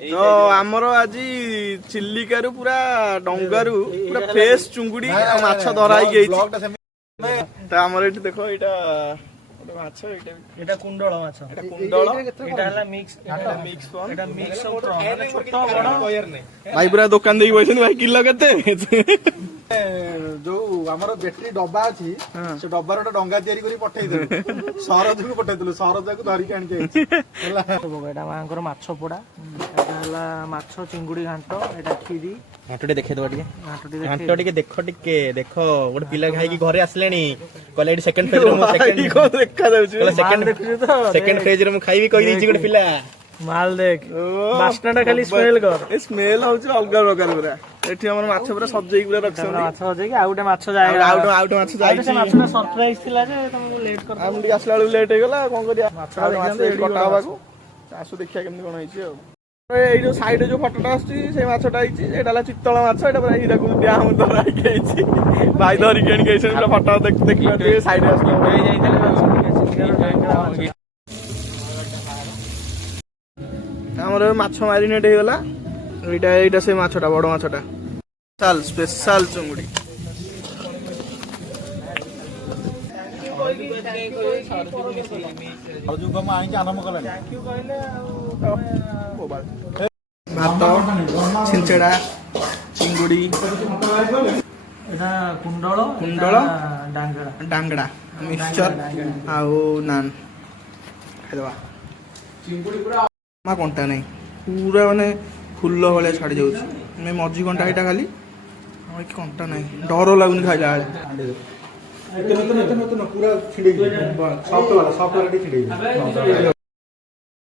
तो आमर आज चिल्लिका पूरा डंगारू पूरा फ्रेश चुंगुड़ी माछ धरा आमर ये देख ये कुंडल भाई पूरा दुकान देखिए बैठे भाई किलो के जो आमर बैटरी डब्बा अच्छी से डब्बार गोटे डंगा तैयारी करी पठेइदेलु सरज को पठेइदेलु सरज को धरिक आनिके एटा मांकर माछ पोड़ा एटा हला माछ चिंगुड़ी घांट एटा खीरी घांटटे देखे दो घांट टिके देखो टिके देखो गोटे पिला खाई घरे आसलेनी कहले एटी सेकंड फेज रे मो सेकंड को देखा जाउछ सेकंड फेज रे मो खाइबी कहि दैछि गोटे पिला माल देख बास्टाटा खाली स्मेल कर ए स्मेल होउछ अलगा प्रकार पूरा एठी हमर माछ पूरा सजई पूरा रखछन माछ सजई कि आउटे माछ जाय आउटे माछ जाय से माछटा सरप्राइज थिला जे तुमको लेट कर हम डी आसला लेट हे गला कोन करिया माछ कटा हबा को आसु देखिया केमनी कोन होइछि ए जो साइड जो फोटोटा आछि से माछटा आइछि एटाला चित्तळ माछ एटा पूरा हीरा को ड्याम धरा आइछि भाई धरि केन गइसन पूरा फोटो देखिला साइड आछि होई जाइतले हमर माछ मारिनेट हे गला एटा से माछटा बड़ माछटा स्पेशल चुंगुड़ी भात छिंचड़ा चिंगुड़ी कुंडल डांगड़ा मिक्सचर आउ नान खाइदबा कंटा नहीं पूरा माने फुल भाया छाड़ी जाऊँ मझी कंटा यहाँ खाली कंटा नहीं डर लगुनि खाइला पूरा छिड़े सॉफ्ट वाला छिड़े